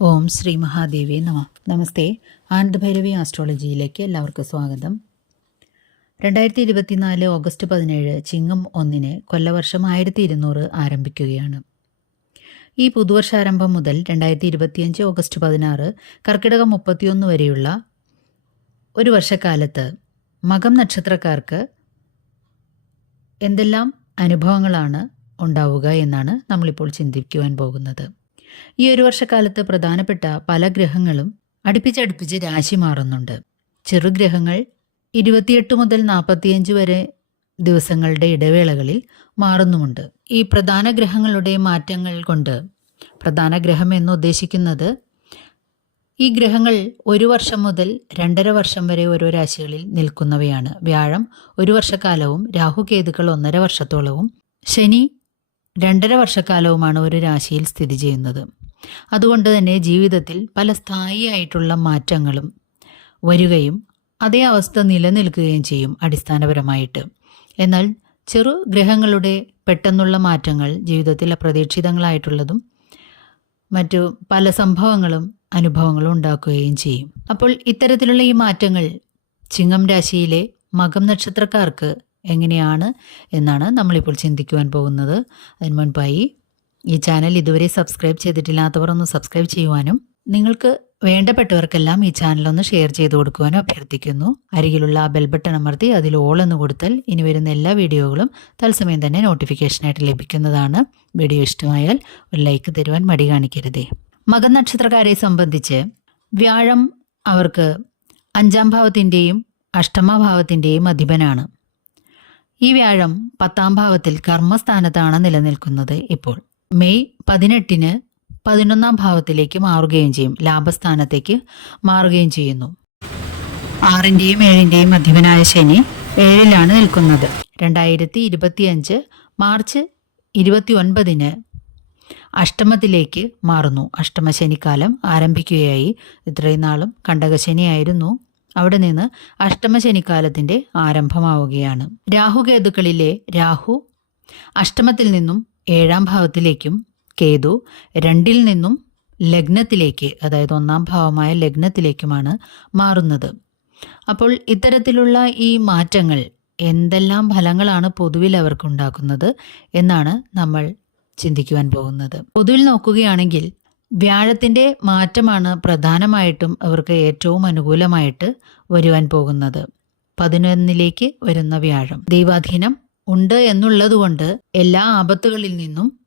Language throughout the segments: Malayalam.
ഓം ശ്രീ മഹാദേവി നമ. നമസ്തേ. ആനന്ദഭൈരവി ആസ്ട്രോളജിയിലേക്ക് എല്ലാവർക്കും സ്വാഗതം. രണ്ടായിരത്തി ഇരുപത്തിനാല് ഓഗസ്റ്റ് പതിനേഴ് ചിങ്ങം ഒന്നിന് കൊല്ലവർഷം ആയിരത്തി ഇരുന്നൂറ് ആരംഭിക്കുകയാണ്. ഈ പുതുവർഷാരംഭം മുതൽ രണ്ടായിരത്തി ഇരുപത്തിയഞ്ച് ഓഗസ്റ്റ് പതിനാറ് കർക്കിടകം മുപ്പത്തിയൊന്ന് വരെയുള്ള ഒരു വർഷക്കാലത്ത് മകം നക്ഷത്രക്കാർക്ക് എന്തെല്ലാം അനുഭവങ്ങളാണ് ഉണ്ടാവുക എന്നാണ് നമ്മളിപ്പോൾ ചിന്തിക്കുവാൻ പോകുന്നത്. ഈ ഒരു വർഷക്കാലത്ത് പ്രധാനപ്പെട്ട പല ഗ്രഹങ്ങളും അടുപ്പിച്ചടുപ്പിച്ച് രാശി മാറുന്നുണ്ട്. ചെറുഗ്രഹങ്ങൾ ഇരുപത്തിയെട്ട് മുതൽ നാൽപ്പത്തിയഞ്ച് വരെ ദിവസങ്ങളുടെ ഇടവേളകളിൽ മാറുന്നുമുണ്ട്. ഈ പ്രധാന ഗ്രഹങ്ങളുടെ മാറ്റങ്ങൾ കൊണ്ട് പ്രധാന ഗ്രഹം എന്ന് ഉദ്ദേശിക്കുന്നത് ഈ ഗ്രഹങ്ങൾ ഒരു വർഷം മുതൽ രണ്ടര വർഷം വരെ ഓരോ രാശികളിൽ നിൽക്കുന്നവയാണ്. വ്യാഴം ഒരു വർഷക്കാലവും രാഹുകേതുക്കൾ ഒന്നര വർഷത്തോളവും. ശനി രണ്ടര വർഷക്കാലവുമാണ് ഒരു രാശിയിൽ സ്ഥിതി ചെയ്യുന്നത്. അതുകൊണ്ട് തന്നെ ജീവിതത്തിൽ പല സ്ഥായിയായിട്ടുള്ള മാറ്റങ്ങളും വരികയും അതേ അവസ്ഥ നിലനിൽക്കുകയും ചെയ്യും അടിസ്ഥാനപരമായിട്ട്. എന്നാൽ ചെറു ഗ്രഹങ്ങളുടെ പെട്ടെന്നുള്ള മാറ്റങ്ങൾ ജീവിതത്തിൽ അപ്രതീക്ഷിതങ്ങളായിട്ടുള്ളതും മറ്റു പല സംഭവങ്ങളും അനുഭവങ്ങളും ഉണ്ടാക്കുകയും ചെയ്യും. അപ്പോൾ ഇത്തരത്തിലുള്ള ഈ മാറ്റങ്ങൾ ചിങ്ങം രാശിയിലെ മകം നക്ഷത്രക്കാർക്ക് എങ്ങനെയാണ് എന്നാണ് നമ്മളിപ്പോൾ ചിന്തിക്കുവാൻ പോകുന്നത്. അതിന് മുൻപായി ഈ ചാനൽ ഇതുവരെ സബ്സ്ക്രൈബ് ചെയ്തിട്ടില്ലാത്തവർ ഒന്ന് സബ്സ്ക്രൈബ് ചെയ്യുവാനും നിങ്ങൾക്ക് വേണ്ടപ്പെട്ടവർക്കെല്ലാം ഈ ചാനൽ ഒന്ന് ഷെയർ ചെയ്ത് കൊടുക്കുവാനും അഭ്യർത്ഥിക്കുന്നു. അരികിലുള്ള ആ ബെൽ ബട്ടൺ അമർത്തി അതിൽ ഓൾ എന്ന് കൊടുത്താൽ ഇനി വരുന്ന എല്ലാ വീഡിയോകളും തത്സമയം തന്നെ നോട്ടിഫിക്കേഷനായിട്ട് ലഭിക്കുന്നതാണ്. വീഡിയോ ഇഷ്ടമായാൽ ഒരു ലൈക്ക് തരുവാൻ മടി കാണിക്കരുതേ. മകൻ നക്ഷത്രക്കാരെ സംബന്ധിച്ച് വ്യാഴം അവർക്ക് അഞ്ചാം ഭാവത്തിന്റെയും അഷ്ടമഭാവത്തിന്റെയും അധിപനാണ്. ഈ വ്യാഴം പത്താം ഭാവത്തിൽ കർമ്മസ്ഥാനത്താണ് നിലനിൽക്കുന്നത് ഇപ്പോൾ. മെയ് പതിനെട്ടിന് പതിനൊന്നാം ഭാവത്തിലേക്ക് മാറുകയും ചെയ്യും. ലാഭസ്ഥാനത്തേക്ക് മാറുകയും ചെയ്യുന്നു. ആറിന്റെയും ഏഴിന്റെയും അധിപനായ ശനി ഏഴിലാണ് നിൽക്കുന്നത്. രണ്ടായിരത്തി ഇരുപത്തിയഞ്ച് മാർച്ച് ഇരുപത്തി ഒൻപതിന് അഷ്ടമത്തിലേക്ക് മാറുന്നു. അഷ്ടമശനിക്കാലം ആരംഭിക്കുകയായി. ഇത്രയും നാളും കണ്ടകശനിയായിരുന്നു. അവിടെ നിന്ന് അഷ്ടമശനിക്കാലത്തിന്റെ ആരംഭമാവുകയാണ്. രാഹുകേതുക്കളിലെ രാഹു അഷ്ടമത്തിൽ നിന്നും ഏഴാം ഭാവത്തിലേക്കും കേതു രണ്ടിൽ നിന്നും ലഗ്നത്തിലേക്ക് അതായത് ഒന്നാം ഭാവമായ ലഗ്നത്തിലേക്കുമാണ് മാറുന്നത്. അപ്പോൾ ഇത്തരത്തിലുള്ള ഈ മാറ്റങ്ങൾ എന്തെല്ലാം ഫലങ്ങളാണ് പൊതുവിൽ അവർക്കുണ്ടാക്കുന്നത് എന്നാണ് നമ്മൾ ചിന്തിക്കുവാൻ പോകുന്നത്. പൊതുവിൽ നോക്കുകയാണെങ്കിൽ വ്യാഴത്തിന്റെ മാറ്റമാണ് പ്രധാനമായിട്ടും അവർക്ക് ഏറ്റവും അനുകൂലമായിട്ട് വരുവാൻ പോകുന്നത്. പതിനൊന്നിലേക്ക് വരുന്ന വ്യാഴം. ദൈവാധീനം ഉണ്ട് എന്നുള്ളതുകൊണ്ട് എല്ലാ ആപത്തുകളിൽ നിന്നും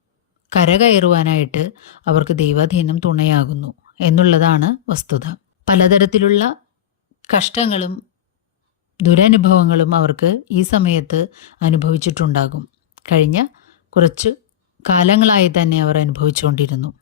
കരകയറുവാനായിട്ട് അവർക്ക് ദൈവാധീനം തുണയാകുന്നു എന്നുള്ളതാണ് വസ്തുത. പലതരത്തിലുള്ള കഷ്ടങ്ങളും ദുരനുഭവങ്ങളും അവർക്ക് ഈ സമയത്ത് അനുഭവിച്ചിട്ടുണ്ടാകും. കഴിഞ്ഞ കുറച്ച് കാലങ്ങളായി തന്നെ അവർ അനുഭവിച്ചുകൊണ്ടിരുന്നു.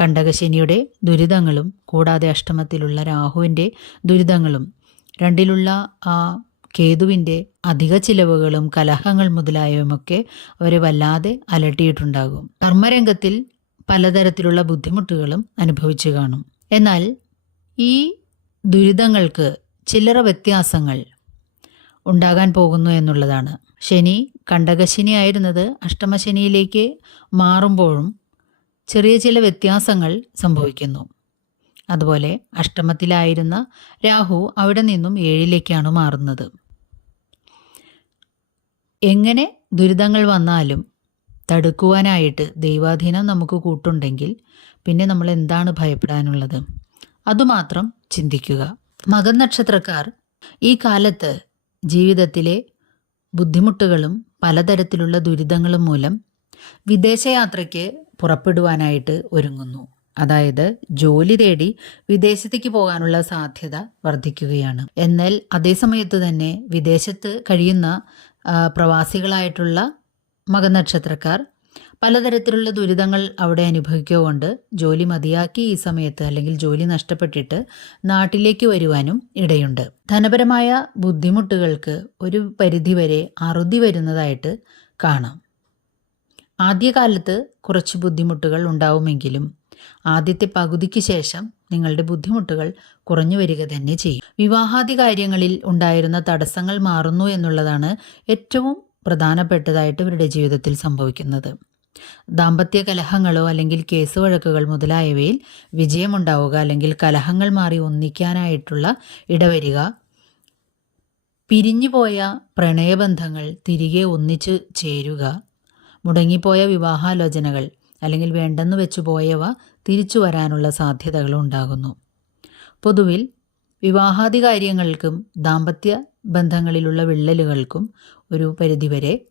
കണ്ടകശനിയുടെ ദുരിതങ്ങളും കൂടാതെ അഷ്ടമത്തിലുള്ള രാഹുവിന്റെ ദുരിതങ്ങളും രണ്ടിലുള്ള ആ കേതുവിന്റെ അധിക ചിലവുകളും കലഹങ്ങൾ മുതലായവയുമൊക്കെ അവരെ വല്ലാതെ അലട്ടിയിട്ടുണ്ടാകും. കർമ്മരംഗത്തിൽ പലതരത്തിലുള്ള ബുദ്ധിമുട്ടുകളും അനുഭവിച്ചു കാണും. എന്നാൽ ഈ ദുരിതങ്ങൾക്ക് ചില്ലറ വ്യത്യാസങ്ങൾ ഉണ്ടാകാൻ പോകുന്നു എന്നുള്ളതാണ്. ശനി കണ്ടകശനി ആയിരുന്നത് അഷ്ടമശനിയിലേക്ക് മാറുമ്പോഴും ചെറിയ ചില വ്യത്യാസങ്ങൾ സംഭവിക്കുന്നു. അതുപോലെ അഷ്ടമത്തിലായിരുന്ന രാഹു അവിടെ നിന്നും ഏഴിലേക്കാണ് മാറുന്നത്. എങ്ങനെ ദുരിതങ്ങൾ വന്നാലും തടുക്കുവാനായിട്ട് ദൈവാധീനം നമുക്ക് കൂട്ടുണ്ടെങ്കിൽ പിന്നെ നമ്മൾ എന്താണ് ഭയപ്പെടാനുള്ളത്? അതുമാത്രം ചിന്തിക്കുക. മകൻ നക്ഷത്രക്കാർ ഈ കാലത്ത് ജീവിതത്തിലെ ബുദ്ധിമുട്ടുകളും പലതരത്തിലുള്ള ദുരിതങ്ങളും മൂലം വിദേശയാത്രയ്ക്ക് പുറപ്പെടുവാനായിട്ട് ഒരുങ്ങുന്നു. അതായത് ജോലി തേടി വിദേശത്തേക്ക് പോകാനുള്ള സാധ്യത വർദ്ധിക്കുകയാണ്. എന്നാൽ അതേസമയത്ത് തന്നെ വിദേശത്ത് കഴിയുന്ന പ്രവാസികളായിട്ടുള്ള മകനക്ഷത്രക്കാർ പലതരത്തിലുള്ള ദുരിതങ്ങൾ അവിടെ അനുഭവിക്കുകൊണ്ട് ജോലി മതിയാക്കി ഈ സമയത്ത് അല്ലെങ്കിൽ ജോലി നഷ്ടപ്പെട്ടിട്ട് നാട്ടിലേക്ക് വരുവാനും ഇടയുണ്ട്. ധനപരമായ ബുദ്ധിമുട്ടുകൾക്ക് ഒരു പരിധിവരെ അറുതി വരുന്നതായിട്ട് കാണാം. ആദ്യകാലത്ത് കുറച്ച് ബുദ്ധിമുട്ടുകൾ ഉണ്ടാവുമെങ്കിലും ആദ്യത്തെ പകുതിക്ക് ശേഷം നിങ്ങളുടെ ബുദ്ധിമുട്ടുകൾ കുറഞ്ഞു വരിക തന്നെ ചെയ്യും. വിവാഹാദി കാര്യങ്ങളിൽ ഉണ്ടായിരുന്ന തടസ്സങ്ങൾ മാറുന്നു എന്നുള്ളതാണ് ഏറ്റവും പ്രധാനപ്പെട്ടതായിട്ട് ഇവരുടെ ജീവിതത്തിൽ സംഭവിക്കുന്നത്. ദാമ്പത്യ കലഹങ്ങളോ അല്ലെങ്കിൽ കേസ് വഴക്കുകൾ മുതലായവയിൽ വിജയമുണ്ടാവുക അല്ലെങ്കിൽ കലഹങ്ങൾ മാറി ഒന്നിക്കാനായിട്ടുള്ള ഇടവരിക പിരിഞ്ഞുപോയ പ്രണയബന്ധങ്ങൾ തിരികെ ഒന്നിച്ചു ചേരുക മുടങ്ങിപ്പോയ വിവാഹാലോചനകൾ അല്ലെങ്കിൽ വേണ്ടെന്ന് വെച്ചു പോയവ തിരിച്ചു വരാനുള്ള സാധ്യതകളും ഉണ്ടാകുന്നു. പൊതുവിൽ വിവാഹാദി കാര്യങ്ങൾക്കും ദാമ്പത്യ ബന്ധങ്ങളിലുള്ള വിള്ളലുകൾക്കും ഒരു പരിധിവരെ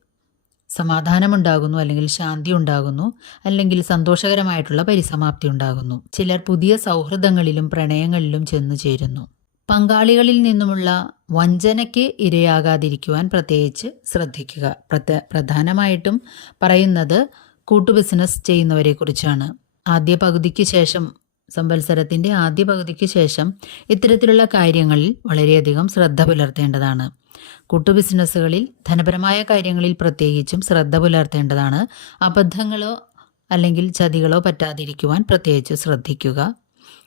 സമാധാനമുണ്ടാകുന്നു അല്ലെങ്കിൽ ശാന്തി ഉണ്ടാകുന്നു അല്ലെങ്കിൽ സന്തോഷകരമായിട്ടുള്ള പരിസമാപ്തി ഉണ്ടാകുന്നു. ചിലർ പുതിയ സൗഹൃദങ്ങളിലും പ്രണയങ്ങളിലും ചെന്നു ചേരുന്നു. പങ്കാളികളിൽ നിന്നുമുള്ള വഞ്ചനയ്ക്ക് ഇരയാകാതിരിക്കുവാൻ പ്രത്യേകിച്ച് ശ്രദ്ധിക്കുക. പ്രധാനമായിട്ടും പറയുന്നത് കൂട്ടു ബിസിനസ് ചെയ്യുന്നവരെക്കുറിച്ചാണ് ആദ്യ പകുതിക്ക് ശേഷം സംവത്സരത്തിന്റെ ആദ്യ പകുതിക്ക് ശേഷം ഇത്തരത്തിലുള്ള കാര്യങ്ങളിൽ വളരെയധികം ശ്രദ്ധ പുലർത്തേണ്ടതാണ്. കൂട്ടു ബിസിനസ്സുകളിൽ ധനപരമായ കാര്യങ്ങളിൽ പ്രത്യേകിച്ചും ശ്രദ്ധ പുലർത്തേണ്ടതാണ്. അബദ്ധങ്ങളോ അല്ലെങ്കിൽ ചതികളോ പറ്റാതിരിക്കുവാൻ പ്രത്യേകിച്ച് ശ്രദ്ധിക്കുക.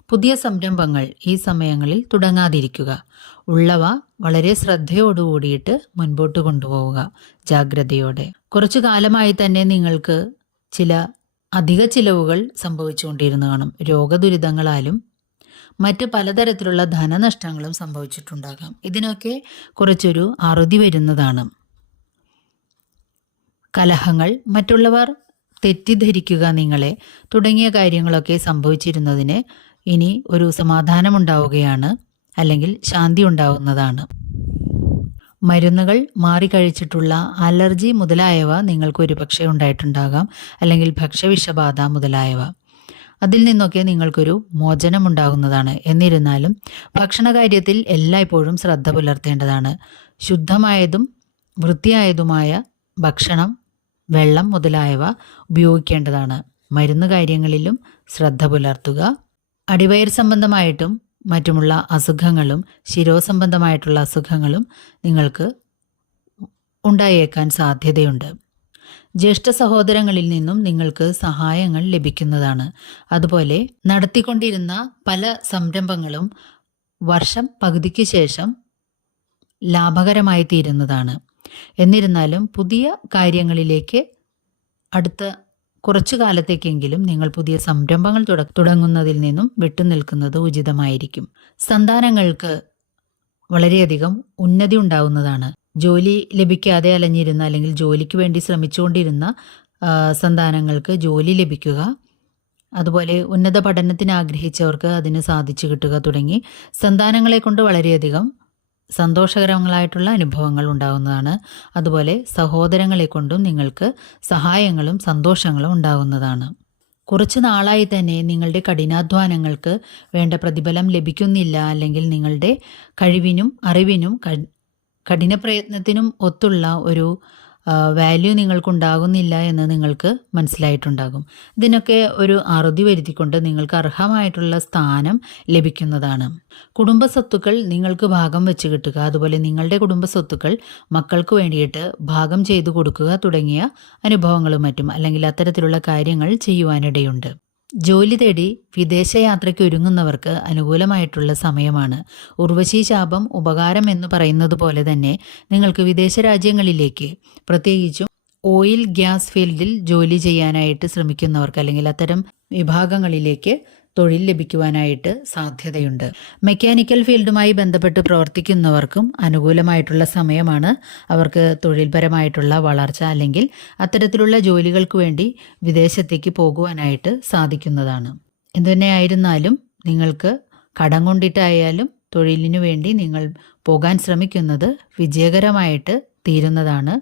പുതിയ സംരംഭങ്ങൾ ഈ സമയങ്ങളിൽ തുടങ്ങാതിരിക്കുക. ഉള്ളവ വളരെ ശ്രദ്ധയോടുകൂടിയിട്ട് മുൻപോട്ട് കൊണ്ടുപോവുക. ജാഗ്രതയോടെ. കുറച്ചു കാലമായി തന്നെ നിങ്ങൾക്ക് ചില അധിക ചിലവുകൾ സംഭവിച്ചുകൊണ്ടിരുന്നു കാണും. രോഗദുരിതങ്ങളാലും മറ്റ് പലതരത്തിലുള്ള ധനനഷ്ടങ്ങളും സംഭവിച്ചിട്ടുണ്ടാകാം. ഇതിനൊക്കെ കുറച്ചൊരു അറുതി വരുന്നതാണ്. കലഹങ്ങൾ മറ്റുള്ളവർ തെറ്റിദ്ധരിക്കുക നിങ്ങളെ തുടങ്ങിയ കാര്യങ്ങളൊക്കെ സംഭവിച്ചിരുന്നതിന് ഇനി ഒരു സമാധാനമുണ്ടാവുകയാണ് അല്ലെങ്കിൽ ശാന്തി ഉണ്ടാവുന്നതാണ്. മരുന്നുകൾ മാറിക്കഴിച്ചിട്ടുള്ള അലർജി മുതലായവ നിങ്ങൾക്ക് ഒരുപക്ഷെ ഉണ്ടായിട്ടുണ്ടാകാം അല്ലെങ്കിൽ ഭക്ഷ്യവിഷബാധ മുതലായവ. അതിൽ നിന്നൊക്കെ നിങ്ങൾക്കൊരു മോചനമുണ്ടാകുന്നതാണ്. എന്നിരുന്നാലും ഭക്ഷണകാര്യത്തിൽ എല്ലായ്പ്പോഴും ശ്രദ്ധ പുലർത്തേണ്ടതാണ്. ശുദ്ധമായതും വൃത്തിയായതുമായ ഭക്ഷണം വെള്ളം മുതലായവ ഉപയോഗിക്കേണ്ടതാണ്. മരുന്ന് കാര്യങ്ങളിലും ശ്രദ്ധ പുലർത്തുക. അടിവയർ സംബന്ധമായിട്ടും മറ്റുമുള്ള അസുഖങ്ങളും ശിരോസംബന്ധമായിട്ടുള്ള അസുഖങ്ങളും നിങ്ങൾക്ക് ഉണ്ടായേക്കാൻ സാധ്യതയുണ്ട്. ജ്യേഷ്ഠ സഹോദരങ്ങളിൽ നിന്നും നിങ്ങൾക്ക് സഹായങ്ങൾ ലഭിക്കുന്നതാണ്. അതുപോലെ നടത്തിക്കൊണ്ടിരുന്ന പല സംരംഭങ്ങളും വർഷം പകുതിക്ക് ശേഷം ലാഭകരമായി തീരുന്നതാണ് എന്നിരുന്നാലും പുതിയ കാര്യങ്ങളിലേക്ക് അടുത്ത കുറച്ചു കാലത്തേക്കെങ്കിലും നിങ്ങൾ പുതിയ സംരംഭങ്ങൾ തുട തുടങ്ങുന്നതിൽ നിന്നും വിട്ടുനിൽക്കുന്നത് ഉചിതമായിരിക്കും. സന്താനങ്ങൾക്ക് വളരെയധികം ഉന്നതി ഉണ്ടാവുന്നതാണ്. ജോലി ലഭിക്കാതെ അലഞ്ഞിരുന്ന അല്ലെങ്കിൽ ജോലിക്ക് വേണ്ടി ശ്രമിച്ചുകൊണ്ടിരുന്ന സന്താനങ്ങൾക്ക് ജോലി ലഭിക്കുക അതുപോലെ ഉന്നത പഠനത്തിന് ആഗ്രഹിച്ചവർക്ക് അതിന് സാധിച്ചു കിട്ടുക തുടങ്ങി സന്താനങ്ങളെ കൊണ്ട് വളരെയധികം സന്തോഷകരങ്ങളായിട്ടുള്ള അനുഭവങ്ങൾ ഉണ്ടാകുന്നതാണ് അതുപോലെ സഹോദരങ്ങളെ കൊണ്ടും നിങ്ങൾക്ക് സഹായങ്ങളും സന്തോഷങ്ങളും ഉണ്ടാകുന്നതാണ് കുറച്ച് നാളായി തന്നെ നിങ്ങളുടെ കഠിനാധ്വാനങ്ങൾക്ക് വേണ്ട പ്രതിഫലം ലഭിക്കുന്നില്ല. അല്ലെങ്കിൽ നിങ്ങളുടെ കഴിവിനും അറിവിനും കഠിനപ്രയത്നത്തിനും കഠിന പ്രയത്നത്തിനും ഒത്തുള്ള ഒരു വാല്യൂ നിങ്ങൾക്കുണ്ടാകുന്നില്ല എന്ന് നിങ്ങൾക്ക് മനസ്സിലായിട്ടുണ്ടാകും. ഇതിനൊക്കെ ഒരു അറുതി വരുത്തിക്കൊണ്ട് നിങ്ങൾക്ക് അർഹമായിട്ടുള്ള സ്ഥാനം ലഭിക്കുന്നതാണ്. കുടുംബ സ്വത്തുക്കൾ നിങ്ങൾക്ക് ഭാഗം വെച്ച് കിട്ടുക അതുപോലെ നിങ്ങളുടെ കുടുംബ സ്വത്തുക്കൾ മക്കൾക്ക് വേണ്ടിയിട്ട് ഭാഗം ചെയ്തു കൊടുക്കുക തുടങ്ങിയ അനുഭവങ്ങളും മറ്റും അല്ലെങ്കിൽ അത്തരത്തിലുള്ള കാര്യങ്ങൾ ചെയ്യുവാനിടയുണ്ട്. ജോലി തേടി വിദേശയാത്രയ്ക്ക് ഒരുങ്ങുന്നവർക്ക് അനുകൂലമായിട്ടുള്ള സമയമാണ്. ഉർവശി ശാപം ഉപകാരം എന്ന് പറയുന്നത് പോലെ തന്നെ നിങ്ങൾക്ക് വിദേശ രാജ്യങ്ങളിലേക്ക് പ്രത്യേകിച്ചും ഓയിൽ ഗ്യാസ് ഫീൽഡിൽ ജോലി ചെയ്യാനായിട്ട് ശ്രമിക്കുന്നവർക്ക് അല്ലെങ്കിൽ അത്തരം വിഭാഗങ്ങളിലേക്ക് തൊഴിൽ ലഭിക്കുവാനായിട്ട് സാധ്യതയുണ്ട്. മെക്കാനിക്കൽ ഫീൽഡുമായി ബന്ധപ്പെട്ട് പ്രവർത്തിക്കുന്നവർക്കും അനുകൂലമായിട്ടുള്ള സമയമാണ് അവർക്ക് തൊഴിൽപരമായിട്ടുള്ള വളർച്ച അല്ലെങ്കിൽ അത്തരത്തിലുള്ള ജോലികൾക്ക് വേണ്ടി വിദേശത്തേക്ക് പോകുവാനായിട്ട് സാധിക്കുന്നതാണ്. എന്തുതന്നെയായിരുന്നാലും നിങ്ങൾക്ക് കടം കൊണ്ടിട്ടായാലും തൊഴിലിനു വേണ്ടി നിങ്ങൾ പോകാൻ ശ്രമിക്കുന്നത് വിജയകരമായിട്ട് തീരുന്നതാണ്.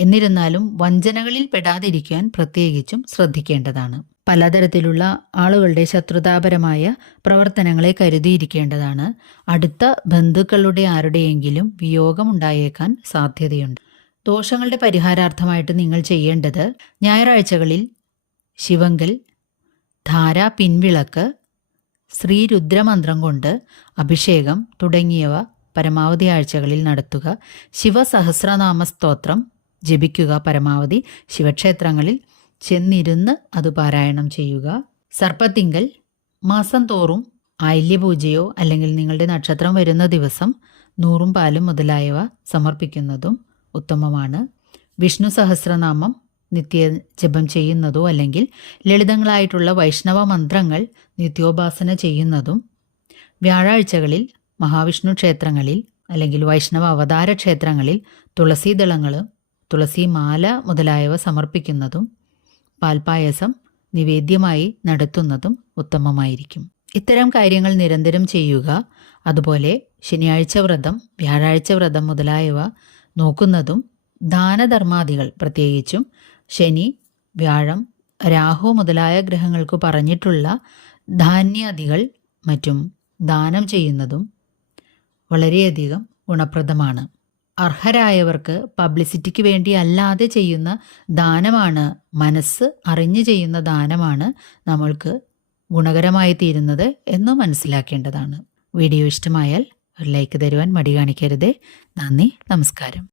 എന്നിരുന്നാലും വഞ്ചനകളിൽ പെടാതിരിക്കാൻ പ്രത്യേകിച്ചും ശ്രദ്ധിക്കേണ്ടതാണ്. പലതരത്തിലുള്ള ആളുകളുടെ ശത്രുതാപരമായ പ്രവർത്തനങ്ങളെ കരുതിയിരിക്കേണ്ടതാണ്. അടുത്ത ബന്ധുക്കളുടെ ആരുടെയെങ്കിലും വിയോഗം ഉണ്ടായേക്കാൻ സാധ്യതയുണ്ട്. ദോഷങ്ങളുടെ പരിഹാരാർത്ഥമായിട്ട് നിങ്ങൾ ചെയ്യേണ്ടത് ഞായറാഴ്ചകളിൽ ശിവങ്കൽ ധാര പിൻവിളക്ക് ശ്രീരുദ്രമന്ത്രം കൊണ്ട് അഭിഷേകം തുടങ്ങിയവ പരമാവധി ആഴ്ചകളിൽ നടത്തുക. ശിവസഹസ്രനാമ സ്തോത്രം ജപിക്കുക പരമാവധി. ശിവക്ഷേത്രങ്ങളിൽ ചെന്നിരുന്ന് അത് പാരായണം ചെയ്യുക. സർപ്പത്തിങ്കൽ മാസം തോറും ആയില്യപൂജയോ അല്ലെങ്കിൽ നിങ്ങളുടെ നക്ഷത്രം വരുന്ന ദിവസം നൂറും പാലും മുതലായവ സമർപ്പിക്കുന്നതും ഉത്തമമാണ്. വിഷ്ണു സഹസ്രനാമം നിത്യ ജപം ചെയ്യുന്നതോ അല്ലെങ്കിൽ ലളിതങ്ങളായിട്ടുള്ള വൈഷ്ണവ മന്ത്രങ്ങൾ നിത്യോപാസന ചെയ്യുന്നതും വ്യാഴാഴ്ചകളിൽ മഹാവിഷ്ണു ക്ഷേത്രങ്ങളിൽ അല്ലെങ്കിൽ വൈഷ്ണവ അവതാര ക്ഷേത്രങ്ങളിൽ തുളസീദളങ്ങൾ തുളസി മാല മുതലായവ സമർപ്പിക്കുന്നതും പാൽപ്പായസം നിവേദ്യമായി നടത്തുന്നതും ഉത്തമമായിരിക്കും. ഇത്തരം കാര്യങ്ങൾ നിരന്തരം ചെയ്യുക അതുപോലെ ശനിയാഴ്ച വ്രതം വ്യാഴാഴ്ച വ്രതം മുതലായവ നോക്കുന്നതും ദാനധർമാദികൾ പ്രത്യേകിച്ചും ശനി വ്യാഴം രാഹു മുതലായ ഗ്രഹങ്ങൾക്ക് പറഞ്ഞിട്ടുള്ള ധാന്യാദികൾ മറ്റും ദാനം ചെയ്യുന്നതും വളരെയധികം ഗുണപ്രദമാണ്. അർഹരായവർക്ക് പബ്ലിസിറ്റിക്ക് വേണ്ടി അല്ലാതെ ചെയ്യുന്ന ദാനമാണ് മനസ്സ് അറിഞ്ഞു ചെയ്യുന്ന ദാനമാണ് നമ്മൾക്ക് ഗുണകരമായി തീരുന്നത് എന്ന് മനസ്സിലാക്കേണ്ടതാണ്. വീഡിയോ ഇഷ്ടമായാൽ ഒരു ലൈക്ക് തരുവാൻ മടി കാണിക്കരുതേ. നന്ദി നമസ്കാരം.